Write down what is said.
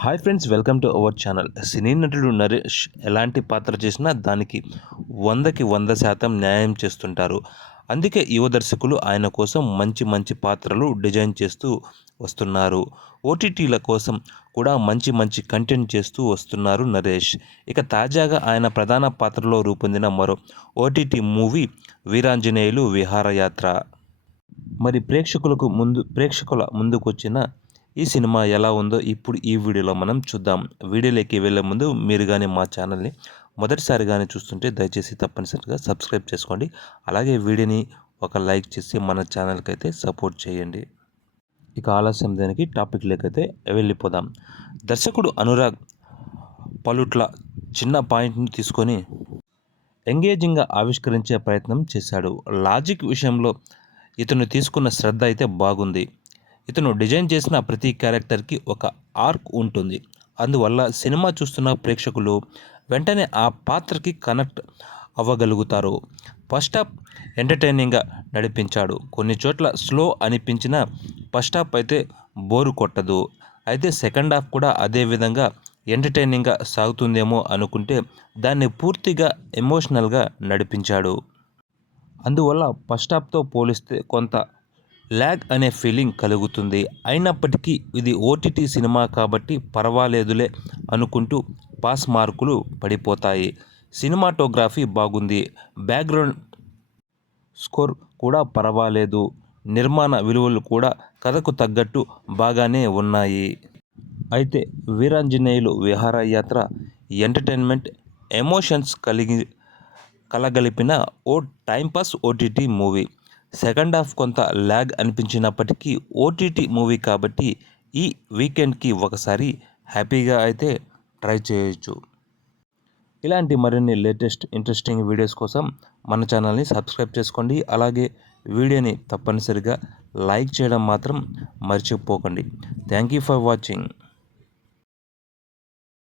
Hi friends welcome to our channel cine నటుడు నరేష్ ఎలాంటి పాత్ర చేసినా దానికి వందకి వంద శాతం న్యాయం చేస్తుంటారు. అందుకే యువ దర్శకులు ఆయన కోసం మంచి మంచి పాత్రలు డిజైన్ చేస్తూ వస్తున్నారు. ఓటీటీల కోసం కూడా మంచి మంచి కంటెంట్ చేస్తూ వస్తున్నారు నరేష్. ఇక తాజాగా ఆయన ప్రధాన పాత్రలో రూపొందిన మరో ఓటీటీ మూవీ వీరాంజనేయులు విహారయాత్ర. మరి ప్రేక్షకులకు ముందు ప్రేక్షకుల ముందుకొచ్చిన ఈ సినిమా ఎలా ఉందో ఇప్పుడు ఈ వీడియోలో మనం చూద్దాం. వీడియోలోకి వెళ్ళే ముందు మీరు కానీ మా ఛానల్ని మొదటిసారి కానీ చూస్తుంటే దయచేసి తప్పనిసరిగా సబ్స్క్రైబ్ చేసుకోండి. అలాగే వీడియోని ఒక లైక్ చేసి మన ఛానల్కి అయితే సపోర్ట్ చేయండి. ఇక ఆలస్యం దానికి టాపిక్లోకైతే వెళ్ళిపోదాం. దర్శకుడు అనురాగ్ పలుట్ల చిన్న పాయింట్ని తీసుకొని ఎంగేజింగ్గా ఆవిష్కరించే ప్రయత్నం చేశాడు. లాజిక్ విషయంలో ఇతను తీసుకున్న శ్రద్ధ అయితే బాగుంది. ఇతను డిజైన్ చేసిన ప్రతి క్యారెక్టర్కి ఒక ఆర్క్ ఉంటుంది. అందువల్ల సినిమా చూస్తున్న ప్రేక్షకులు వెంటనే ఆ పాత్రకి కనెక్ట్ అవ్వగలుగుతారు. ఫస్ట్ హాఫ్ ఎంటర్టైనింగ్గా నడిపించాడు. కొన్ని చోట్ల స్లో అనిపించిన ఫస్ట్ హాఫ్ అయితే బోరు కొట్టదు. అయితే సెకండ్ హాఫ్ కూడా అదే విధంగా ఎంటర్టైనింగ్గా సాగుతుందేమో అనుకుంటే దాన్ని పూర్తిగా ఎమోషనల్గా నడిపించాడు. అందువల్ల ఫస్ట్ హాఫ్తో పోలిస్తే కొంత ల్యాగ్ అనే ఫీలింగ్ కలుగుతుంది. అయినప్పటికీ ఇది ఓటీటీ సినిమా కాబట్టి పర్వాలేదులే అనుకుంటూ పాస్ మార్కులు పడిపోతాయి. సినిమాటోగ్రఫీ బాగుంది. బ్యాక్గ్రౌండ్ స్కోర్ కూడా పర్వాలేదు. నిర్మాణ విలువలు కూడా కథకు తగ్గట్టు బాగానే ఉన్నాయి. అయితే వీరాంజనేయులు విహారయాత్ర ఎంటర్టైన్మెంట్ ఎమోషన్స్ కలిగి కలగలిపిన ఓ timepass OTT movie. Second half కొంత ల్యాగ్ అనిపించినప్పటికీ ఓటీటీ మూవీ కాబట్టి ఈ వీకెండ్కి ఒకసారి హ్యాపీగా అయితే ట్రై చేయొచ్చు. ఇలాంటి మరిన్ని లేటెస్ట్ ఇంట్రెస్టింగ్ వీడియోస్ కోసం మన ఛానల్ని సబ్స్క్రైబ్ చేసుకోండి. అలాగే వీడియోని తప్పనిసరిగా లైక్ చేయడం మాత్రం మర్చిపోకండి. Thank you for watching.